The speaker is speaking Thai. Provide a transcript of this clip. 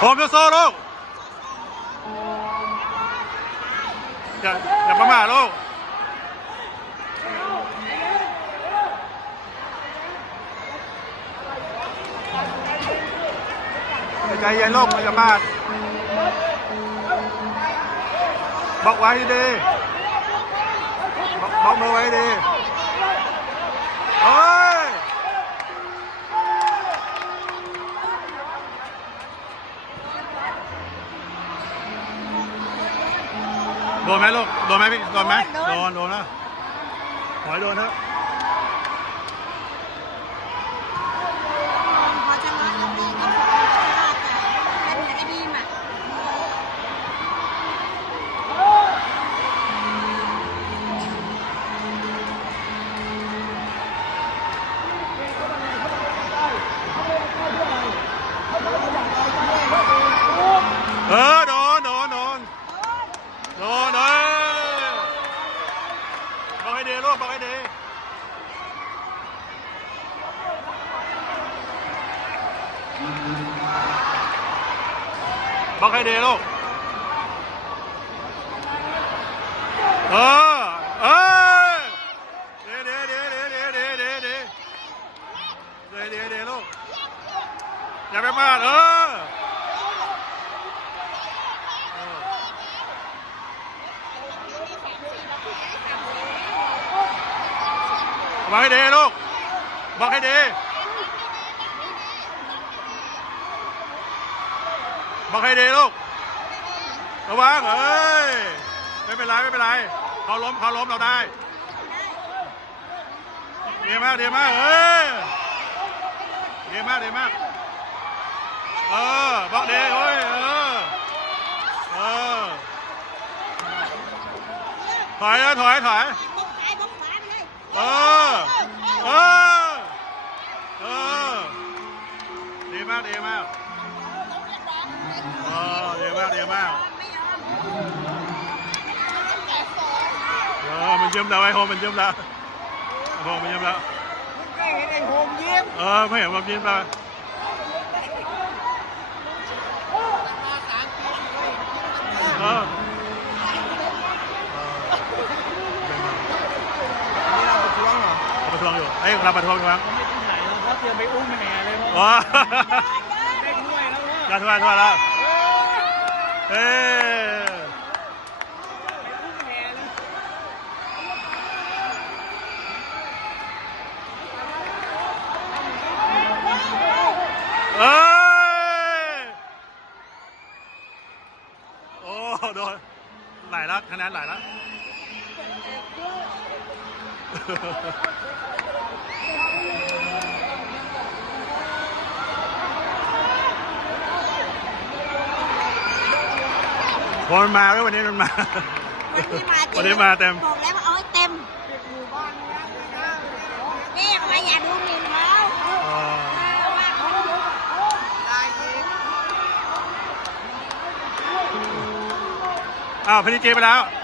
범여서 롱! 야, 야, 마마 롱! chạy dây lốt bây giờ ba bóc quay đi bóc bóc mưa quay đi ôi โดนไหมลูก โดนไหมพี่ โดนไหมโดน โดนนะขอให้โดนเถอะพอชนะแล้วพี่ก็ชนะแต่เป็นไอ้บีมอะเออ โดน โดน โดน โดนเอ้ยบอกให้ดี ลูกบอกให้ดีบอกให้ดีลูก เออ เอ้ยเดี๋ยวเดี๋ยวเดี๋ยวเดี๋ยวเดี๋ยวเดี๋ยวเดี๋ยวเดี๋ยวเดี๋ยวเดี๋ยวลูก อย่าไปมาดเออ บอกให้ดีลูก บอกให้ดีบอกให้ดีลูก ระวังเอ้ย ไม่เป็นไร ไม่เป็นไร เขาล้มเขาล้มเราได้ดีมากดีมากเออดีมากดีมาก เออ บอกดีโอ้ย เออ เออ ถอยนะถอยถอยบกซ้ายบกขวาไปเลยเออเอ ดีมากดีมากไม่ยอมเออมันยิ้มแล้วไอ้โฮมมันยิ้มแล้วโฮมมันยิ้มแล้วไอ้ไอ้โฮมยิ้มเออไม่เห็นมันยิ้มแล้วเออนี่เราประท้วงเหรอประท้วงอยู่เอ้ยเราประท้วงอยู่มั้งไม่ต้องถ่ายแล้วเพราะเตรียมไปอุ้มแห่เลยว้าได้ถ้วยแล้วว่าอย่าทั่วทั่วแล้ว เอ้ยไปอุ้มแห่เลยเอ้ยโอ้โดนไหลแล้วคะแนนไหลแล้ว คนมาด้วยวันนี้มันมาวันนี้มาเต็มวันนี้มาเต็ม บอกแล้วว่าเอาให้เต็มนี่ทำไมอย่าดูหมิ่นเขาเออเออว่าเขาได้ยิงอ้าวพนิจีไปแล้วเ